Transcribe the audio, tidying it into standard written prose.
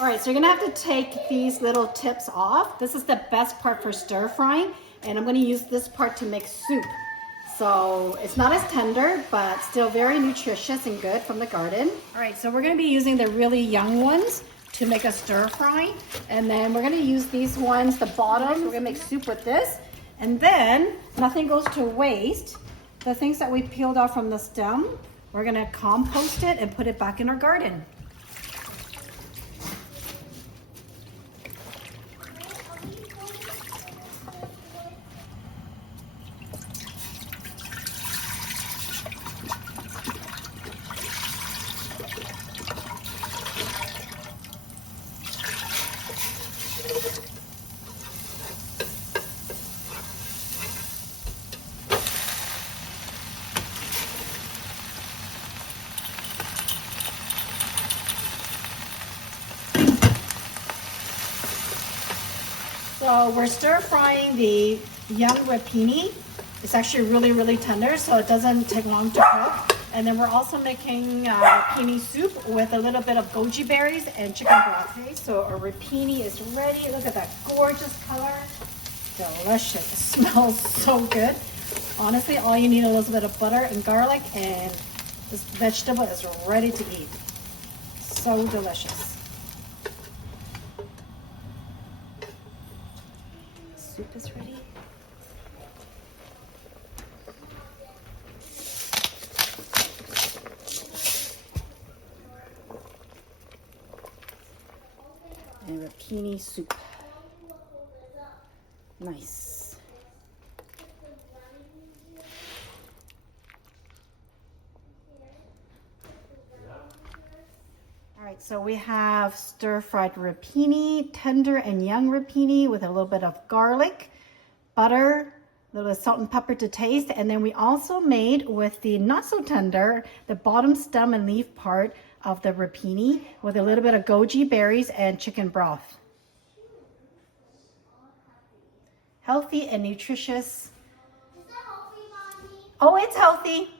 All right, so you're gonna have to take these little tips off. This is the best part for stir frying, and I'm gonna use this part to make soup. So it's not as tender, but still very nutritious and good from the garden. All right, so we're gonna be using the really young ones to make a stir fry. And then we're gonna use these ones, the bottom, we're gonna make soup with this. And then nothing goes to waste. The things that we peeled off from the stem, we're gonna compost it and put it back in our garden. So we're stir frying the young rapini. It's actually really, really tender, so it doesn't take long to cook. And then we're also making rapini soup with a little bit of goji berries and chicken broth. Okay, so our rapini is ready. Look at that gorgeous color. Delicious. It smells so good. Honestly, all you need is a little bit of butter and garlic, and this vegetable is ready to eat. So delicious. Soup is ready. And rapini soup. Nice. All right, so we have stir-fried rapini, tender and young rapini with a little bit of garlic, butter, a little salt and pepper to taste, and then we also made with the not so tender, the bottom stem and leaf part of the rapini with a little bit of goji berries and chicken broth. Healthy and nutritious. Is that healthy, Mommy? Oh, it's healthy.